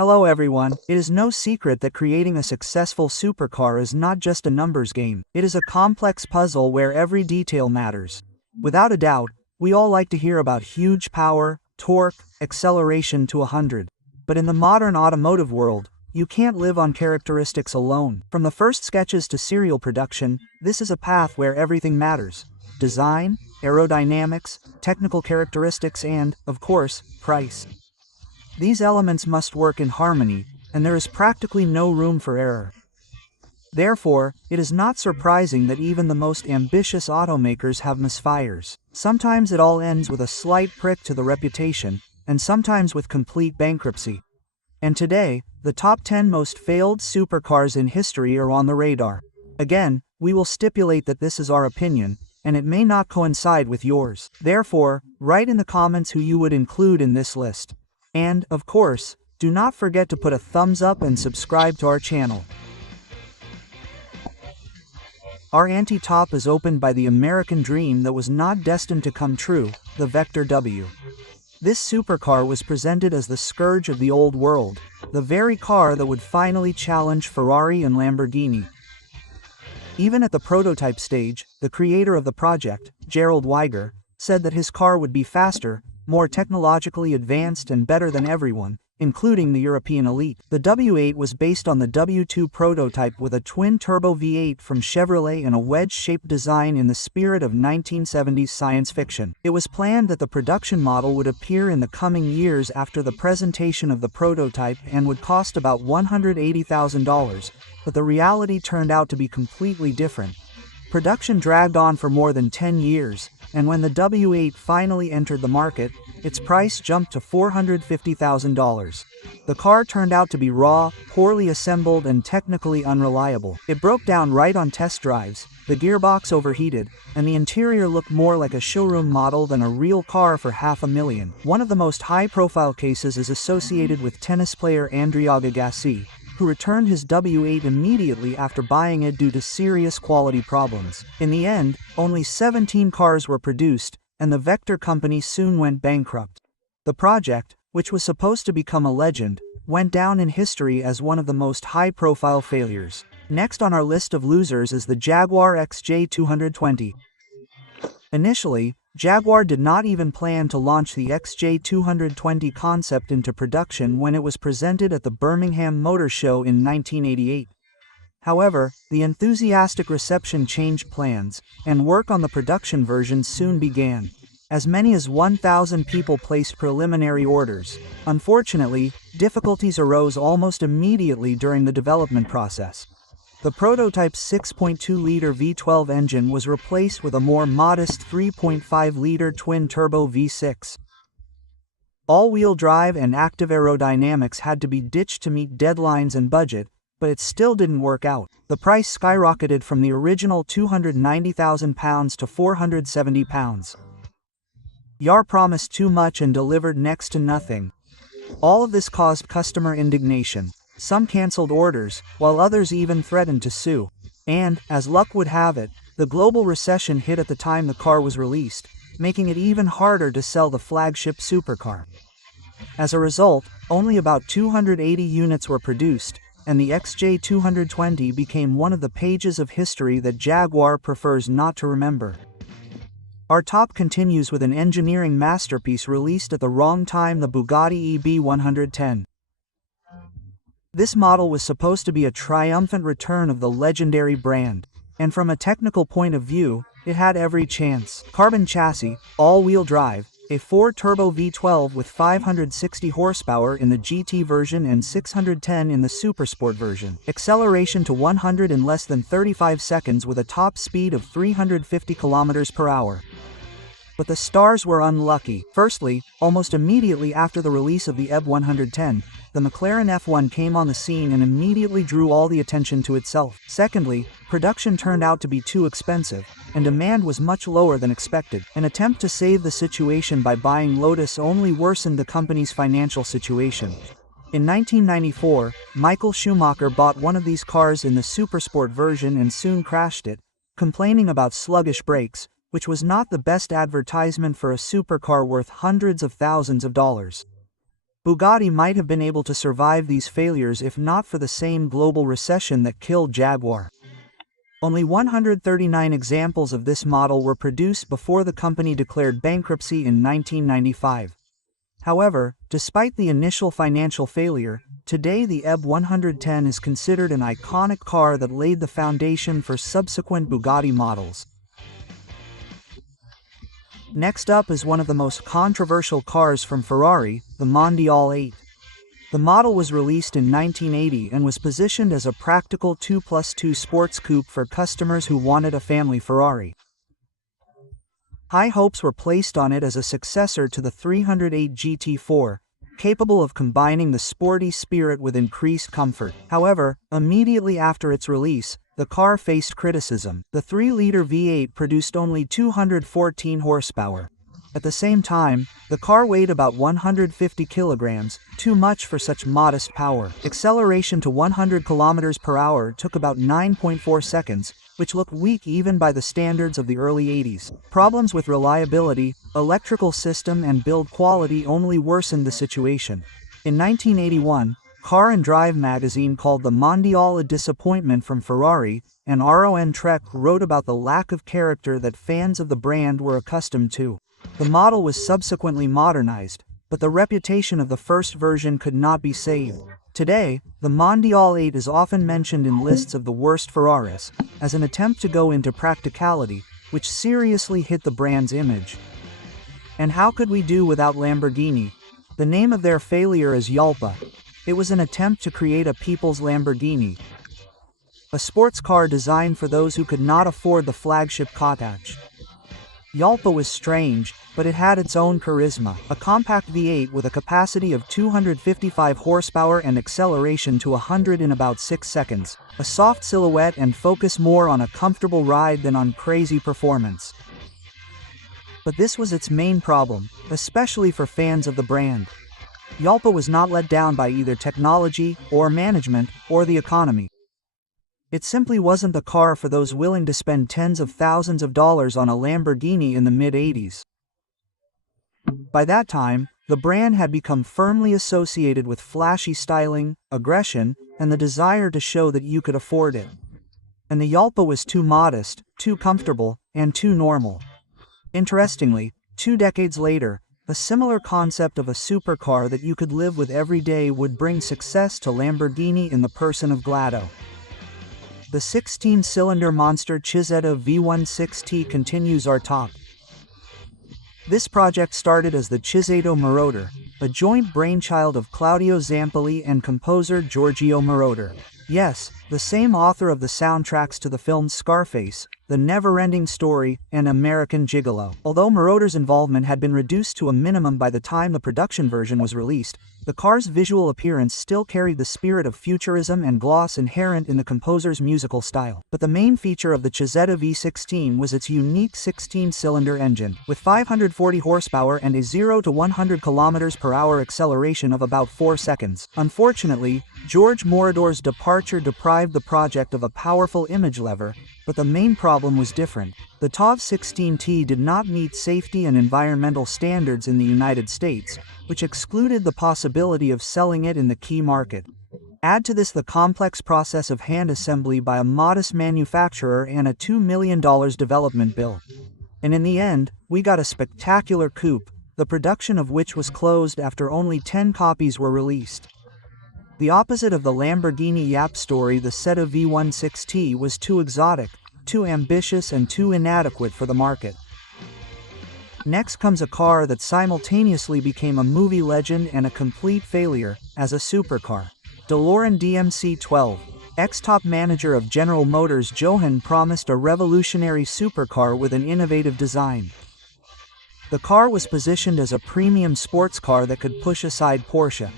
Hello everyone, it is no secret that creating a successful supercar is not just a numbers game. It is a complex puzzle where every detail matters. Without a doubt, we all like to hear about huge power, torque, acceleration to 100. But in the modern automotive world, you can't live on characteristics alone. From the first sketches to serial production, this is a path where everything matters. Design, aerodynamics, technical characteristics and, of course, price. These elements must work in harmony, and there is practically no room for error. Therefore, it is not surprising that even the most ambitious automakers have misfires. Sometimes it all ends with a slight prick to the reputation, and sometimes with complete bankruptcy. And today, the top 10 most failed supercars in history are on the radar. Again, we will stipulate that this is our opinion, and it may not coincide with yours. Therefore, write in the comments who you would include in this list. And, of course, do not forget to put a thumbs up and subscribe to our channel. Our ante-top is opened by the American dream that was not destined to come true, the Vector W. This supercar was presented as the scourge of the old world, the very car that would finally challenge Ferrari and Lamborghini. Even at the prototype stage, the creator of the project, Jaguar, said that his car would be faster, more technologically advanced and better than everyone, including the European elite. The W8 was based on the W2 prototype with a twin-turbo V8 from Chevrolet and a wedge-shaped design in the spirit of 1970s science fiction. It was planned that the production model would appear in the coming years after the presentation of the prototype and would cost about $180,000, but the reality turned out to be completely different. Production dragged on for more than 10 years, and when the W8 finally entered the market, its price jumped to $450,000. The car turned out to be raw, poorly assembled and technically unreliable. It broke down right on test drives, the gearbox overheated, and the interior looked more like a showroom model than a real car for $500,000. One of the most high-profile cases is associated with tennis player Andrea Agassi, who returned his W8 immediately after buying it due to serious quality problems. In the end, only 17 cars were produced, and the Vector company soon went bankrupt. The project, which was supposed to become a legend, went down in history as one of the most high-profile failures. Next on our list of losers is the Jaguar XJ220. Initially, Jaguar did not even plan to launch the XJ220 concept into production when it was presented at the Birmingham Motor Show in 1988. However, the enthusiastic reception changed plans, and work on the production version soon began. As many as 1,000 people placed preliminary orders. Unfortunately, difficulties arose almost immediately during the development process. The prototype's 6.2-liter V12 engine was replaced with a more modest 3.5-liter twin-turbo V6. All-wheel drive and active aerodynamics had to be ditched to meet deadlines and budget, but it still didn't work out. The price skyrocketed from the original £290,000 to £470. Jaguar promised too much and delivered next to nothing. All of this caused customer indignation. Some canceled orders, while others even threatened to sue. And, as luck would have it, the global recession hit at the time the car was released, making it even harder to sell the flagship supercar. As a result, only about 280 units were produced, and the XJ220 became one of the pages of history that Jaguar prefers not to remember. Our top continues with an engineering masterpiece released at the wrong time, the Bugatti EB110. This model was supposed to be a triumphant return of the legendary brand, and from a technical point of view, it had every chance. Carbon chassis, all-wheel drive, a 4-turbo V12 with 560 horsepower in the GT version and 610 in the Supersport version. Acceleration to 100 in less than 35 seconds with a top speed of 350 km per hour. But the stars were unlucky. Firstly, almost immediately after the release of the EB110, the McLaren F1 came on the scene and immediately drew all the attention to itself. Secondly, production turned out to be too expensive, and demand was much lower than expected. An attempt to save the situation by buying Lotus only worsened the company's financial situation. In 1994, Michael Schumacher bought one of these cars in the Supersport version and soon crashed it, complaining about sluggish brakes, which was not the best advertisement for a supercar worth hundreds of thousands of dollars. Bugatti might have been able to survive these failures if not for the same global recession that killed Jaguar. Only 139 examples of this model were produced before the company declared bankruptcy in 1995. However, despite the initial financial failure, today the EB 110 is considered an iconic car that laid the foundation for subsequent Bugatti models. Next up is one of the most controversial cars from Ferrari, the Mondial 8. The model was released in 1980 and was positioned as a practical 2+2 sports coupe for customers who wanted a family Ferrari. High hopes were placed on it as a successor to the 308 GT4, capable of combining the sporty spirit with increased comfort. However, immediately after its release, the car faced criticism. The 3-liter V8 produced only 214 horsepower. At the same time, the car weighed about 150 kilograms, too much for such modest power. Acceleration to 100 kilometers per hour took about 9.4 seconds, which looked weak even by the standards of the early 80s. Problems with reliability, electrical system and build quality only worsened the situation. In 1981, Car and Drive magazine called the Mondial a disappointment from Ferrari, and RON Trek wrote about the lack of character that fans of the brand were accustomed to. The model was subsequently modernized, but the reputation of the first version could not be saved. Today, the Mondial 8 is often mentioned in lists of the worst Ferraris, as an attempt to go into practicality, which seriously hit the brand's image. And how could we do without Lamborghini? The name of their failure is Yalpa. It was an attempt to create a people's Lamborghini, a sports car designed for those who could not afford the flagship Countach. Yalpa was strange, but it had its own charisma. A compact V8 with a capacity of 255 horsepower and acceleration to 100 in about 6 seconds. A soft silhouette and focus more on a comfortable ride than on crazy performance. But this was its main problem, especially for fans of the brand. Yalpa was not let down by either technology, or management, or the economy. It simply wasn't the car for those willing to spend tens of thousands of dollars on a Lamborghini in the mid-80s. By that time, the brand had become firmly associated with flashy styling, aggression, and the desire to show that you could afford it. And the Yalpa was too modest, too comfortable, and too normal. Interestingly, 2 decades later, a similar concept of a supercar that you could live with every day would bring success to Lamborghini in the person of Glado. The 16-cylinder monster Chisetta V16T continues our talk. This project started as the Chisetta Marauder, a joint brainchild of Claudio Zampolli and composer Giorgio Moroder. Yes, the same author of the soundtracks to the films Scarface, The Never-Ending Story, and American Gigolo. Although Moroder's involvement had been reduced to a minimum by the time the production version was released, the car's visual appearance still carried the spirit of futurism and gloss inherent in the composer's musical style. But the main feature of the Chisetta V16 was its unique 16-cylinder engine, with 540 horsepower and a 0 to 100 km per hour acceleration of about 4 seconds. Unfortunately, George Moroder's departure deprived the project of a powerful image lever, but the main problem was different. The TOV 16T did not meet safety and environmental standards in the United States, which excluded the possibility of selling it in the key market. Add to this the complex process of hand assembly by a modest manufacturer and a $2 million development bill. And in the end, we got a spectacular coupe, the production of which was closed after only 10 copies were released. The opposite of the Lamborghini Yap story, the Cetta V16T was too exotic, too ambitious and too inadequate for the market. Next comes a car that simultaneously became a movie legend and a complete failure, as a supercar. DeLorean DMC-12. Ex-top manager of General Motors Johan promised a revolutionary supercar with an innovative design. The car was positioned as a premium sports car that could push aside Porsche.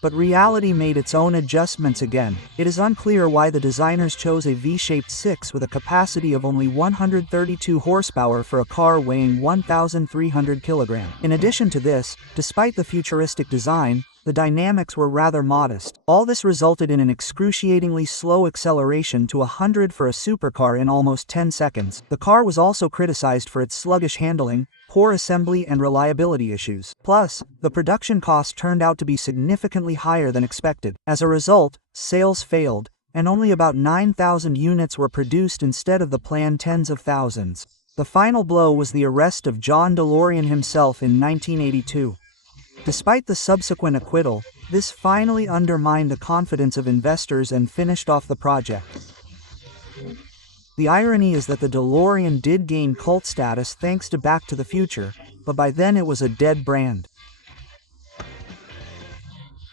But reality made its own adjustments again. It is unclear why the designers chose a V-shaped 6 with a capacity of only 132 horsepower for a car weighing 1,300 kilograms. In addition to this, despite the futuristic design, the dynamics were rather modest. All this resulted in an excruciatingly slow acceleration to 100 for a supercar in almost 10 seconds. The car was also criticized for its sluggish handling, poor poor assembly and reliability issues. Plus, the production cost turned out to be significantly higher than expected. As a result, sales failed, and only about 9,000 units were produced instead of the planned tens of thousands. The final blow was the arrest of John DeLorean himself in 1982. Despite the subsequent acquittal, this finally undermined the confidence of investors and finished off the project. The irony is that the DeLorean did gain cult status thanks to Back to the Future, but by then it was a dead brand.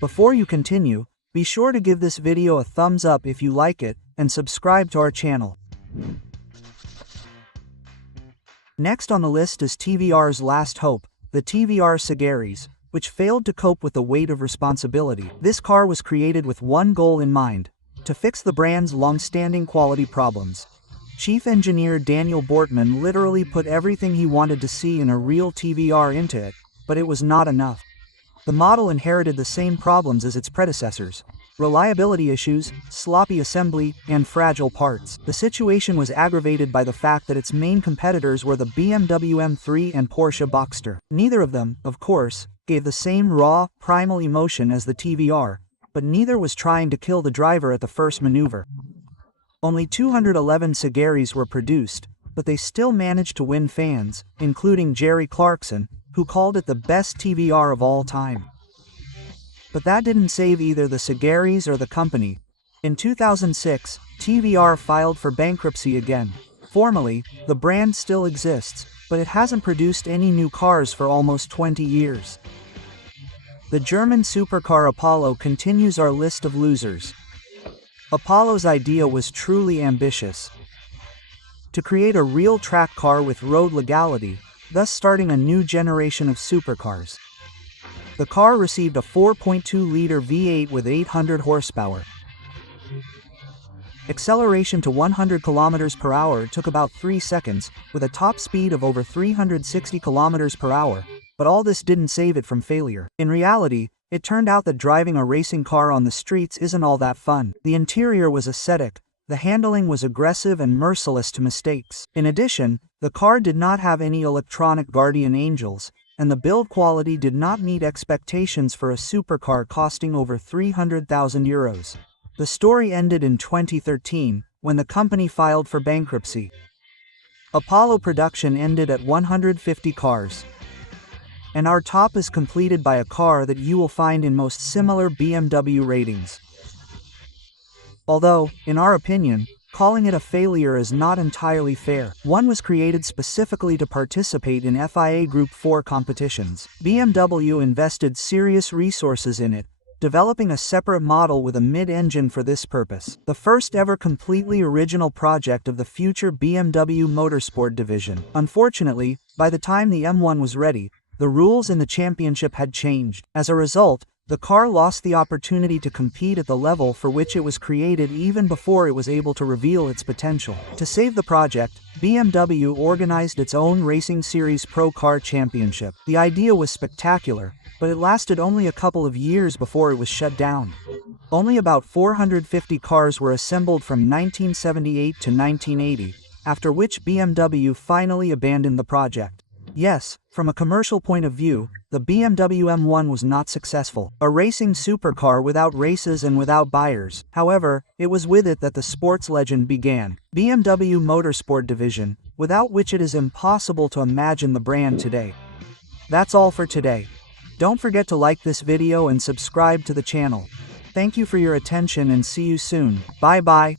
Before you continue, be sure to give this video a thumbs up if you like it, and subscribe to our channel. Next on the list is TVR's last hope, the TVR Sagaris, which failed to cope with the weight of responsibility. This car was created with one goal in mind: to fix the brand's long-standing quality problems. Chief engineer Daniel Bortman literally put everything he wanted to see in a real TVR into it, but it was not enough. The model inherited the same problems as its predecessors: reliability issues, sloppy assembly, and fragile parts. The situation was aggravated by the fact that its main competitors were the BMW M3 and Porsche Boxster. Neither of them, of course, gave the same raw, primal emotion as the TVR, but neither was trying to kill the driver at the first maneuver. Only 211 Sagaris were produced, but they still managed to win fans, including Jerry Clarkson, who called it the best TVR of all time. But that didn't save either the Sagaris or the company. In 2006, TVR filed for bankruptcy again. Formally, the brand still exists, but it hasn't produced any new cars for almost 20 years. The German supercar Apollo continues our list of losers. Apollo's idea was truly ambitious: to create a real track car with road legality, thus starting a new generation of supercars. The car received a 4.2-liter V8 with 800 horsepower. Acceleration to 100 km per hour took about 3 seconds, with a top speed of over 360 km per hour, but all this didn't save it from failure. In reality, it turned out that driving a racing car on the streets isn't all that fun. The interior was aesthetic, the handling was aggressive and merciless to mistakes. In addition, the car did not have any electronic guardian angels, and the build quality did not meet expectations for a supercar costing over €300,000. The story ended in 2013, when the company filed for bankruptcy. Apollo production ended at 150 cars. And our top is completed by a car that you will find in most similar BMW ratings. Although, in our opinion, calling it a failure is not entirely fair. One was created specifically to participate in FIA Group 4 competitions. BMW invested serious resources in it, developing a separate model with a mid-engine for this purpose. The first ever completely original project of the future BMW Motorsport division. Unfortunately, by the time the M1 was ready, the rules in the championship had changed. As a result, the car lost the opportunity to compete at the level for which it was created even before it was able to reveal its potential. To save the project, BMW organized its own Racing Series Pro Car Championship. The idea was spectacular, but it lasted only a couple of years before it was shut down. Only about 450 cars were assembled from 1978 to 1980, after which BMW finally abandoned the project. Yes, from a commercial point of view, the BMW M1 was not successful. A racing supercar without races and without buyers. However, it was with it that the sports legend began. BMW Motorsport division, without which it is impossible to imagine the brand today. That's all for today. Don't forget to like this video and subscribe to the channel. Thank you for your attention and see you soon. Bye bye.